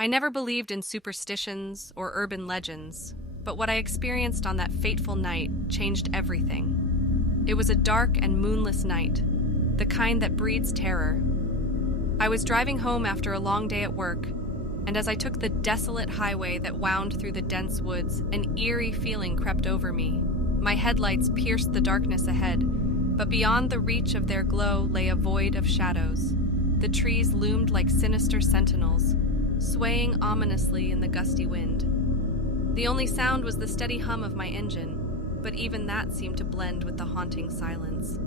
I never believed in superstitions or urban legends, but what I experienced on that fateful night changed everything. It was a dark and moonless night, the kind that breeds terror. I was driving home after a long day at work, and as I took the desolate highway that wound through the dense woods, an eerie feeling crept over me. My headlights pierced the darkness ahead, but beyond the reach of their glow lay a void of shadows. The trees loomed like sinister sentinels, swaying ominously in the gusty wind. The only sound was the steady hum of my engine, but even that seemed to blend with the haunting silence.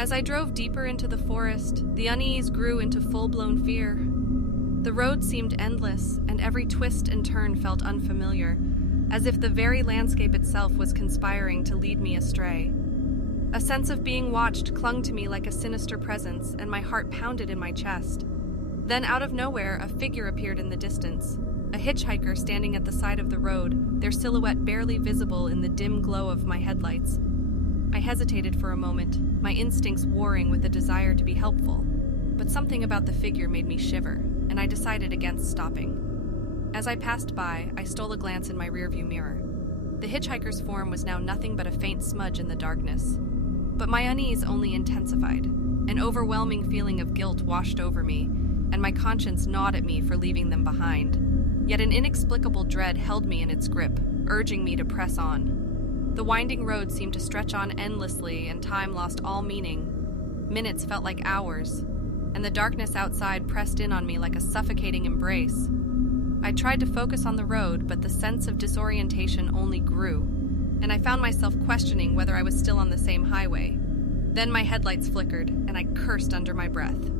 As I drove deeper into the forest, the unease grew into full-blown fear. The road seemed endless, and every twist and turn felt unfamiliar, as if the very landscape itself was conspiring to lead me astray. A sense of being watched clung to me like a sinister presence, and my heart pounded in my chest. Then, out of nowhere, a figure appeared in the distance. A hitchhiker standing at the side of the road, their silhouette barely visible in the dim glow of my headlights. I hesitated for a moment, my instincts warring with a desire to be helpful. But something about the figure made me shiver, and I decided against stopping. As I passed by, I stole a glance in my rearview mirror. The hitchhiker's form was now nothing but a faint smudge in the darkness. But my unease only intensified. An overwhelming feeling of guilt washed over me, and my conscience gnawed at me for leaving them behind. Yet an inexplicable dread held me in its grip, urging me to press on. The winding road seemed to stretch on endlessly, and time lost all meaning. Minutes felt like hours, and the darkness outside pressed in on me like a suffocating embrace. I tried to focus on the road, but the sense of disorientation only grew, and I found myself questioning whether I was still on the same highway. Then my headlights flickered, and I cursed under my breath.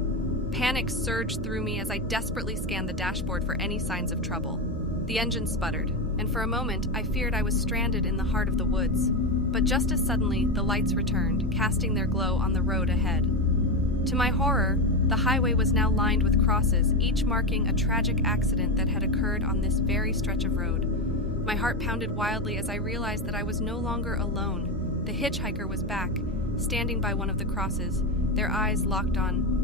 Panic surged through me as I desperately scanned the dashboard for any signs of trouble. The engine sputtered, and for a moment I feared I was stranded in the heart of the woods. But just as suddenly, the lights returned, casting their glow on the road ahead. To my horror, the highway was now lined with crosses, each marking a tragic accident that had occurred on this very stretch of road. My heart pounded wildly as I realized that I was no longer alone. The hitchhiker was back, standing by one of the crosses, their eyes locked on